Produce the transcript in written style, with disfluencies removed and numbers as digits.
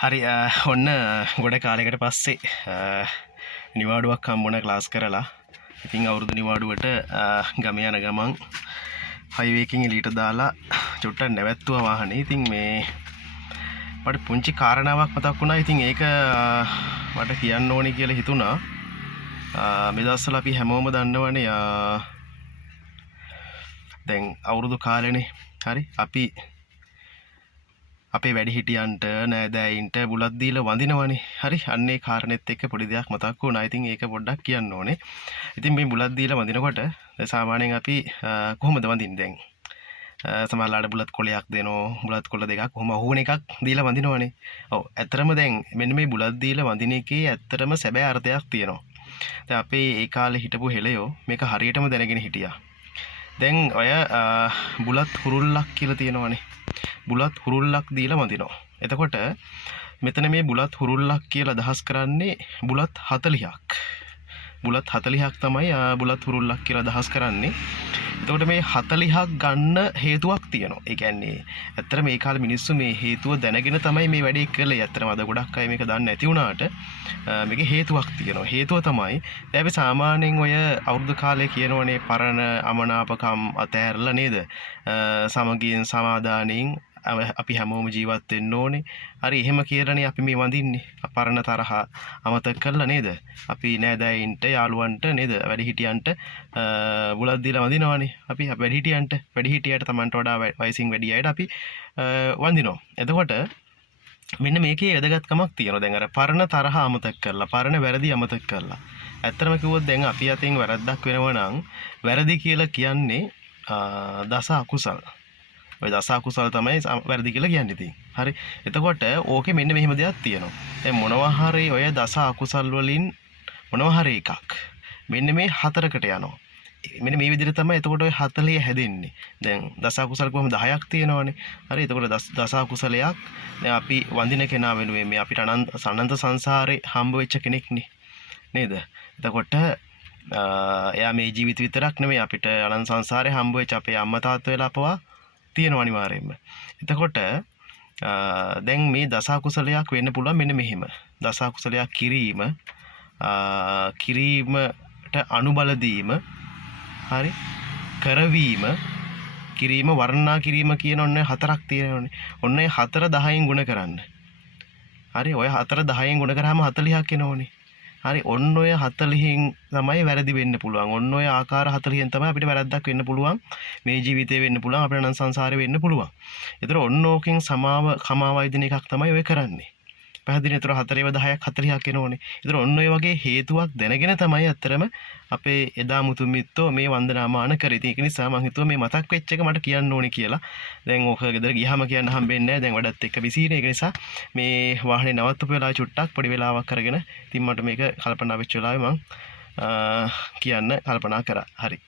හරි ඔන්න ගොඩ කාලෙකට පස්සේ නිවාඩුවක් හම්බුණ ක්ලාස් කරලා. ඉතින් අවුරුදු නිවාඩුවට ගම යන ගමන් හයිවේ එකකින් එළියට දාලා චුට්ටක් නැවැත්තුවා වාහනේ. ඉතින් මේ මට පුංචි කාරණාවක් මතක් වුණා. ඉතින් ඒක මට කියන්න ඕනේ කියලා හිතුණා. මේ දවස්වල අපි හැමෝම දන්නවනේ දැන් අවුරුදු කාලෙනේ. හරි අපි අපේ වැඩිහිටියන්ට නෑදෑයින්ට බුලත් දීලා වඳිනවනේ. හරි අන්න ඒ කාරණෙත් එක්ක පොඩි දෙයක් මතක් වුණා. ඉතින් ඒක පොඩ්ඩක් කියන්න ඕනේ. ඉතින් මේ බුලත් දීලා වඳිනකොට සාමාන්‍යයෙන් අපි කොහොමද වඳින්නේ දැන්? සමහරවිට බුලත් කොලයක් දෙනෝ, බුලත් කොල දෙකක් කොහොම අහුවෙන එකක් දීලා වඳිනවනේ. ඔව් ඇත්තරම දැන් මෙන්න මේ බුලත් දීලා වඳින එකේ ඇත්තරම සැබෑ අර්ථයක් තියෙනවා. දැන් අපේ ඒ කාලේ හිටපු හෙළයෝ මේක හරියටම දැනගෙන හිටියා. දැන් ඔය බුලත් හුරුල්ලක් කියලා තියෙනවනේ. බුලත් හුරුල්ලක් දීලා වඳිනවා. එතකොට මෙතන මේ බුලත් හුරුල්ලක් කියලා අදහස් කරන්නේ බුලත් 40ක්. බුලත් 40ක් තමයි බුලත් හුරුල්ලක් කියලා අදහස් කරන්නේ. එතකොට මේ 40ක් ගන්න හේතුවක් තියෙනවා. ඒ කියන්නේ ඇත්තට මේ කාලේ මිනිස්සු මේ හේතුව දැනගෙන තමයි මේ වැඩේ කළේ. ඇත්තටම අද ගොඩක් අය මේක දන්නේ නැති වුණාට මේකේ හේතුවක් තියෙනවා. හේතුව තමයි දැන් අපි සාමාන්‍යයෙන් ඔය අවුරුදු කාලේ කියනවනේ පරණ අමනාපකම් අතෑරලා නේද? සමගියෙන් සමාදානෙන් අපි හැමෝම ජීවත් වෙන්න ඕනේ. හරි එහෙම කියලානේ අපි මේ වඳින්නේ. පරණ තරහ අමතක කරලා නේද? අපි නෑදෑයින්ට යාළුවන්ට නේද වැඩිහිටියන්ට බුලත් දීලා වඳිනවානේ. අපි වැඩිහිටියට Tamanට වඩා වයසින් වැඩි අයට අපි වඳිනවා. එතකොට මෙන්න මේකේ වැදගත්කමක් තියෙනවා. දැන් අර පරණ තරහ අමතක කරලා, පරණ වැරදි අමතක කරලා. ඇත්තටම කිව්වොත් දැන් අපි අතින් වැරද්දක් වෙනවා නම් වැරදි කියලා කියන්නේ දස අකුසල්. ඔය දස අකුසල් තමයි වැරදි කියලා කියන්නේ ඉතින්. හරි. එතකොට ඕකේ මෙන්න මෙහෙම දෙයක් තියෙනවා. දැන් මොනවා හරි ඔය දස අකුසල් වලින් මොනවා හරි එකක් මෙන්න මේ හතරකට යනවා. මෙන්න මේ විදිහට තමයි එතකොට ඔය 40 හැදෙන්නේ. දැන් දස අකුසල් කොහොම 10ක් තියෙනවනේ. හරි. එතකොට දස අකුසලයක් දැන් අපි වඳින කෙනා වෙනුවෙන් මේ අපිට අනන්ත සංසාරේ හම්බ වෙච්ච කෙනෙක්නේ. නේද? එතකොට එයා මේ ජීවිත විතරක් නෙමෙයි අපිට අනන්ත සංසාරේ හම්බ වෙච්ච අපේ අම්මා තාත්තා වෙලා අපව තියෙනවා අනිවාර්යයෙන්ම. එතකොට දැන් මේ දස අකුසලයක් වෙන්න පුළුවන් මෙන්න මෙහෙම. දස අකුසලයක් කිරීමට අනුබල දීම, හරි, කරවීම, කිරීම, වර්ණනා කිරීම කියන ඔන්න හතරක් තියෙනවනේ. ඔන්න ඒ 4 10න් ගුණ කරන්න. හරි. ඔය 4 10න් ගුණ කරාම 40ක් එනවනේ. හරි. ඔන්න ඔය 40න් තමයි වැරදි වෙන්න පුළුවන්. ඔන්න ඔය ආකාර 40න් තමයි අපිට වැරද්දක් වෙන්න පුළුවන්. මේ ජීවිතේ වෙන්න පුළුවන්. අපේ නම් සංසාරේ වෙන්න පුළුවන්. ඒතර ඔන්න ඕකෙන් කමාවයි දෙන එකක් තමයි ඔය කරන්නේ. පැහැදිලිද? ඒතර 4 10ක් 40ක් එනෝනේ. ඒතර ඔන්න ඔය වගේ හේතුවක් දැනගෙන තමයි අත්‍තරම අපේ එදා මුතුන් මිත්තෝ මේ වන්දනාමාන කරේ. ඒක නිසා මම හිතුවා මේ මතක් වෙච්ච එක මට කියන්න ඕනේ කියලා. දැන් ඕක ගෙදර ගියාම කියන්න හම්බෙන්නේ නැහැ. දැන් වැඩත් එක්ක බිසීනේ. ඒක නිසා මේ වාහනේ නවත්තපු වෙලාවේ චුට්ටක් පොඩි වෙලාවක් අරගෙන ඉතින් මට මේක කල්පනා වෙච්ච වෙලාවේ මම කියන්න කල්පනා කරා. හරි.